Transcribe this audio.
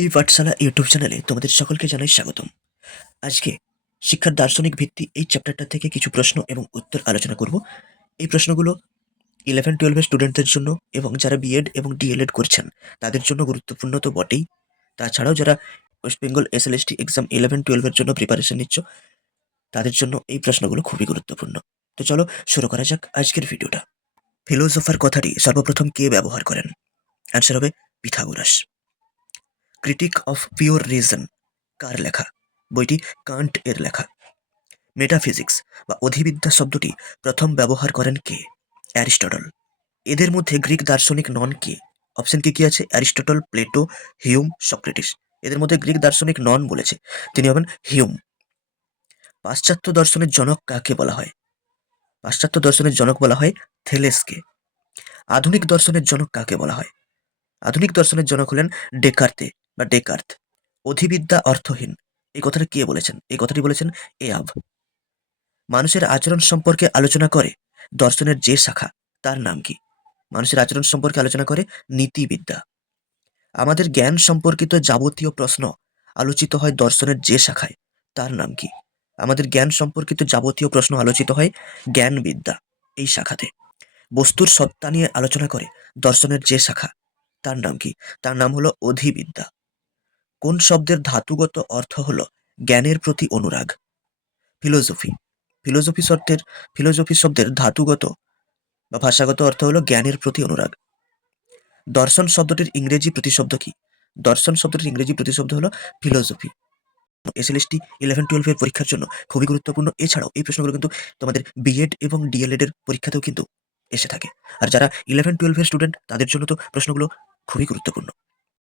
এই পাঠশালা ইউটিউব চ্যানেলে তোমাদের সকলকে জানাই স্বাগতম। আজকে শিক্ষার দার্শনিক ভিত্তি এই চ্যাপ্টারটা থেকে কিছু প্রশ্ন এবং উত্তর আলোচনা করব। এই প্রশ্নগুলো 11-12 স্টুডেন্টদের জন্য এবং যারা বিএড এবং ডিএলএড করছেন তাদের জন্য গুরুত্বপূর্ণ তো বটেই, তাছাড়াও যারা ওয়েস্ট বেঙ্গল এসএলএসটি এক্সাম 11-12 জন্য প্রিপারেশন নিচ্ছ তাদের জন্য এই প্রশ্নগুলো খুবই গুরুত্বপূর্ণ। তো চলো শুরু করা যাক আজকের ভিডিওটা। ফিলোসোফার কথাটি সর্বপ্রথম কে ব্যবহার করেন? অ্যান্সার হবে Pythagoras. Critique of pure reason কার লেখা? বইটি কান্ট এর লেখা। মেটাফিজিক্স বা অধিবিদ্যা শব্দটি প্রথম ব্যবহার করেন কে? অ্যারিস্টটল। এদের মধ্যে গ্রিক দার্শনিক নন কে? অপশন কি কি আছে? Aristotle, Plato, Hume, Socrates. এদের মধ্যে গ্রিক দার্শনিক নন বলেছে, তিনি হবেন হিউম। পাশ্চাত্য দর্শনের জনক কাকে বলা হয়? পাশ্চাত্য দর্শনের জনক বলা হয় থেলেসকে। আধুনিক দর্শনের জনক কাকে বলা হয়? আধুনিক দর্শনের জনক হলেন ডেকার্তে বা ডেকার্ত। অধিবিদ্যা অর্থহীন, এই কথাটা কে বলেছেন? এই কথাটি বলেছেন এয়াব। মানুষের আচরণ সম্পর্কে আলোচনা করে দর্শনের যে শাখা তার নাম কি? মানুষের আচরণ সম্পর্কে আলোচনা করে নীতিবিদ্যা। আমাদের জ্ঞান সম্পর্কিত যাবতীয় প্রশ্ন আলোচিত হয় দর্শনের যে শাখায় তার নাম কি? আমাদের জ্ঞান সম্পর্কিত যাবতীয় প্রশ্ন আলোচিত হয় জ্ঞানবিদ্যা এই শাখাতে। বস্তুর সত্তা নিয়ে আলোচনা করে দর্শনের যে শাখা তার নাম কি? তার নাম হলো অধিবিদ্যা। কোন শব্দের ধাতুগত অর্থ হলো জ্ঞানের প্রতি অনুরাগ? ফিলোসফি। ফিলোসফি শব্দের ধাতুগত বা ভাষাগত অর্থ হলো জ্ঞানের প্রতি অনুরাগ। দর্শন শব্দটির ইংরেজি প্রতিশব্দ কি? দর্শন শব্দটির ইংরেজি প্রতিশব্দ হলো ফিলোসফি। এসএলএসটি 11-12 এর পরীক্ষার জন্য খুবই গুরুত্বপূর্ণ। এছাড়াও এই প্রশ্নগুলো কিন্তু তোমাদের বিএড এবং ডিএলএড এর পরীক্ষাতেও কিন্তু এসে থাকে। আর যারা 11-12 এর স্টুডেন্ট তাদের জন্য তো প্রশ্নগুলো খুবই গুরুত্বপূর্ণ।